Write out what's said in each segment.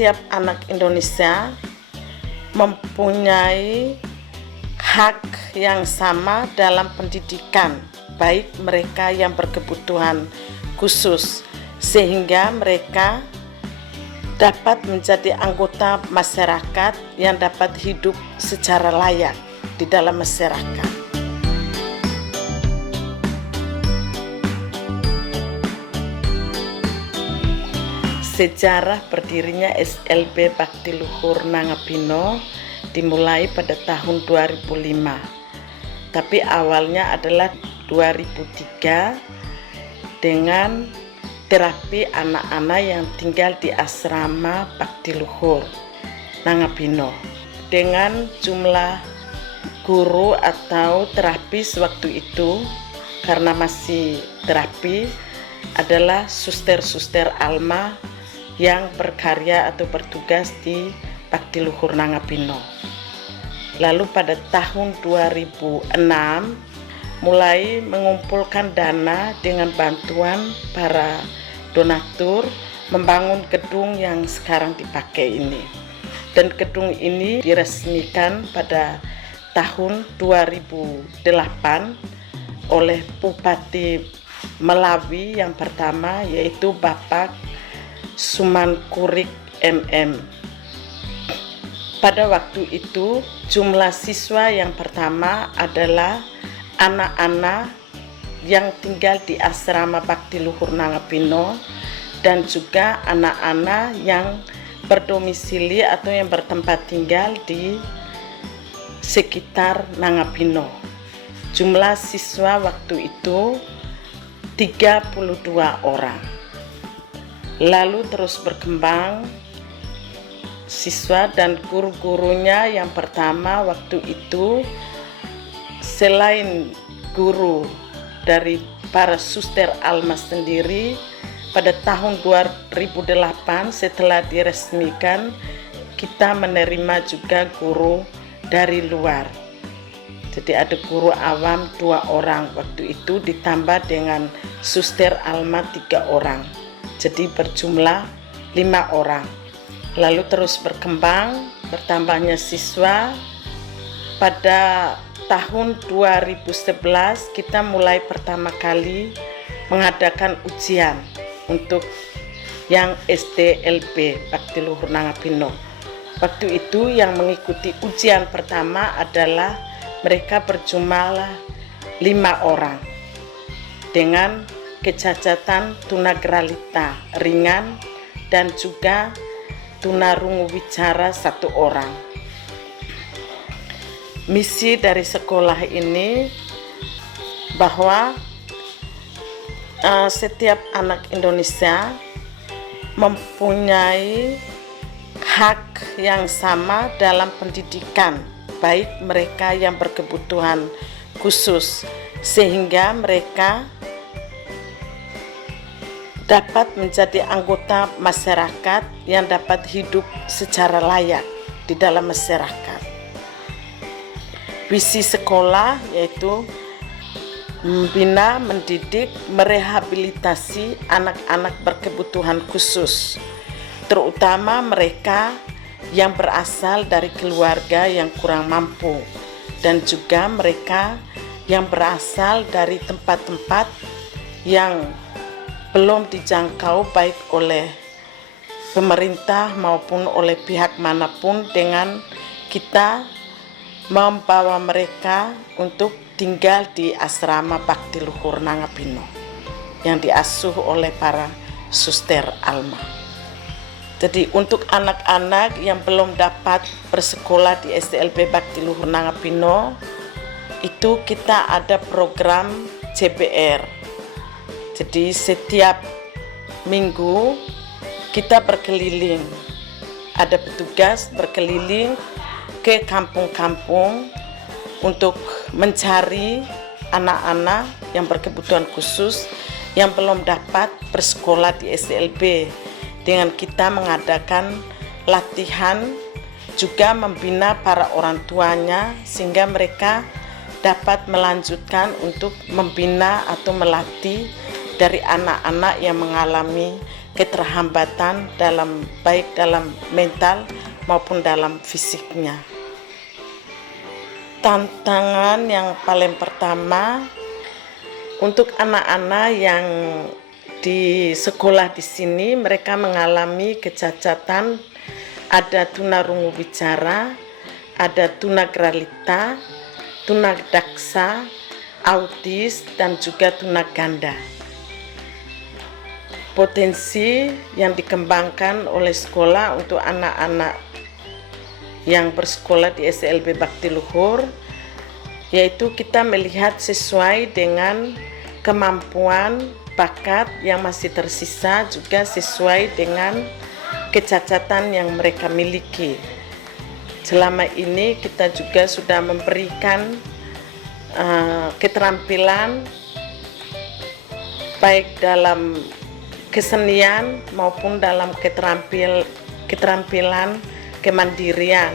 setiap anak Indonesia mempunyai hak yang sama dalam pendidikan, baik mereka yang berkebutuhan khusus, sehingga mereka dapat menjadi anggota masyarakat yang dapat hidup secara layak di dalam masyarakat. Sejarah berdirinya SLB Bakti Luhur Nangapino dimulai pada tahun 2005, tapi awalnya adalah 2003 dengan terapi anak-anak yang tinggal di asrama Bakti Luhur Nangapino dengan jumlah guru atau terapis waktu itu, karena masih terapi, adalah suster-suster Alma yang berkarya atau bertugas di Bakti Luhur Nangapino. Lalu pada tahun 2006 mulai mengumpulkan dana dengan bantuan para donatur membangun gedung yang sekarang dipakai ini. Dan gedung ini diresmikan pada tahun 2008 oleh Bupati Melawi yang pertama, yaitu Bapak Sumankurik MM. Pada waktu itu jumlah siswa yang pertama adalah anak-anak yang tinggal di asrama Bakti Luhur Nangapino dan juga anak-anak yang berdomisili atau yang bertempat tinggal di sekitar Nangapino. Jumlah siswa waktu itu 32 orang. Lalu terus berkembang siswa dan guru-gurunya. Yang pertama waktu itu, selain guru dari para suster Alma sendiri, pada tahun 2008 setelah diresmikan, kita menerima juga guru dari luar. Jadi ada guru awam 2 orang waktu itu, ditambah dengan suster Alma 3 orang. Jadi berjumlah 5 orang. Lalu terus berkembang, bertambahnya siswa. Pada tahun 2011 kita mulai pertama kali mengadakan ujian untuk yang SDLB Bakti Luhur Nangapino. Waktu itu yang mengikuti ujian pertama adalah mereka berjumlah 5 orang dengan kecacatan tunagralita ringan dan juga tunarungu wicara 1 orang. Misi dari sekolah ini bahwa setiap anak Indonesia mempunyai hak yang sama dalam pendidikan, baik mereka yang berkebutuhan khusus, sehingga mereka dapat menjadi anggota masyarakat yang dapat hidup secara layak di dalam masyarakat. Visi sekolah yaitu membina, mendidik, merehabilitasi anak-anak berkebutuhan khusus, terutama mereka yang berasal dari keluarga yang kurang mampu, dan juga mereka yang berasal dari tempat-tempat yang belum dijangkau baik oleh pemerintah maupun oleh pihak manapun, dengan kita membawa mereka untuk tinggal di asrama Bakti Luhur Nangapino yang diasuh oleh para suster Alma. Jadi untuk anak-anak yang belum dapat bersekolah di SDLB Bakti Luhur Nangapino, itu kita ada program CBR. Jadi setiap minggu kita berkeliling, ada petugas berkeliling ke kampung-kampung untuk mencari anak-anak yang berkebutuhan khusus yang belum dapat bersekolah di SDLB, dengan kita mengadakan latihan, juga membina para orang tuanya sehingga mereka dapat melanjutkan untuk membina atau melatih dari anak-anak yang mengalami keterhambatan baik dalam mental maupun dalam fisiknya. Tantangan yang paling pertama untuk anak-anak yang di sekolah di sini, mereka mengalami kecacatan, ada tunarungu bicara, ada tunagralita, tunadaksa, autis, dan juga tunaganda. Potensi yang dikembangkan oleh sekolah untuk anak-anak yang bersekolah di SLB Bakti Luhur, yaitu kita melihat sesuai dengan kemampuan, bakat yang masih tersisa, juga sesuai dengan kecacatan yang mereka miliki. Selama ini kita juga sudah memberikan keterampilan baik dalam kesenian maupun dalam keterampilan kemandirian.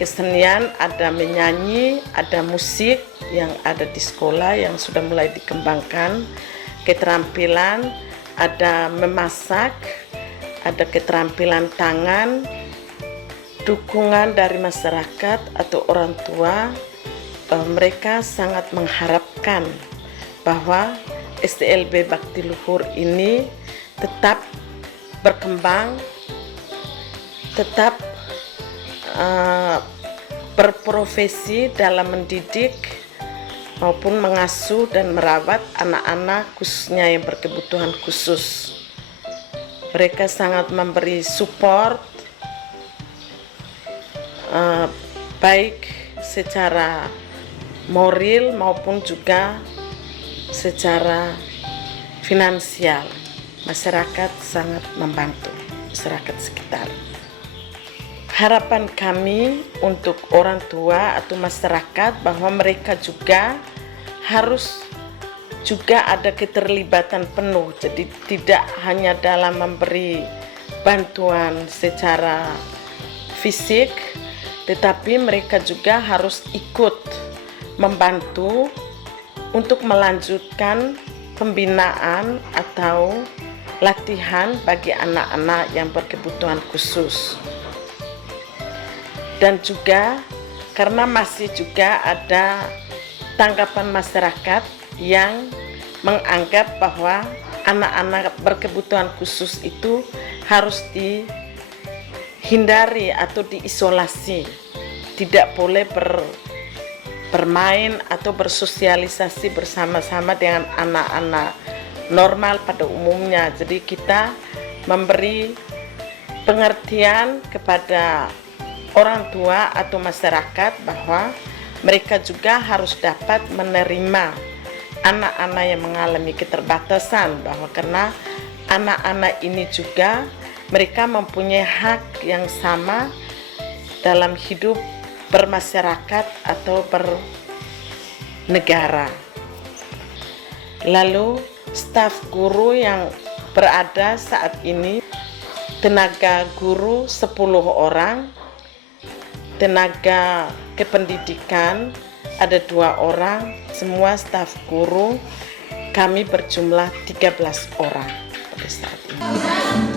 Kesenian ada menyanyi, ada musik yang ada di sekolah yang sudah mulai dikembangkan. Keterampilan ada memasak, ada keterampilan tangan, dukungan dari masyarakat atau orang tua. Mereka sangat mengharapkan bahwa SLB Bakti Luhur ini tetap berkembang, tetap berprofesi dalam mendidik maupun mengasuh dan merawat anak-anak khususnya yang berkebutuhan khusus. Mereka sangat memberi support baik secara moral maupun juga secara finansial. Masyarakat sangat membantu, masyarakat sekitar. Harapan kami untuk orang tua atau masyarakat bahwa mereka juga harus ada keterlibatan penuh. Jadi tidak hanya dalam memberi bantuan secara fisik, tetapi mereka juga harus ikut membantu untuk melanjutkan pembinaan atau latihan bagi anak-anak yang berkebutuhan khusus. Dan juga karena masih juga ada tanggapan masyarakat yang menganggap bahwa anak-anak berkebutuhan khusus itu harus dihindari atau diisolasi, tidak boleh bermain atau bersosialisasi bersama-sama dengan anak-anak normal pada umumnya. Jadi kita memberi pengertian kepada orang tua atau masyarakat bahwa mereka juga harus dapat menerima anak-anak yang mengalami keterbatasan, bahwa karena anak-anak ini juga mereka mempunyai hak yang sama dalam hidup bermasyarakat atau bernegara. Lalu staf guru yang berada saat ini, tenaga guru 10 orang, tenaga kependidikan ada 2 orang, semua staf guru kami berjumlah 13 orang pada saat ini.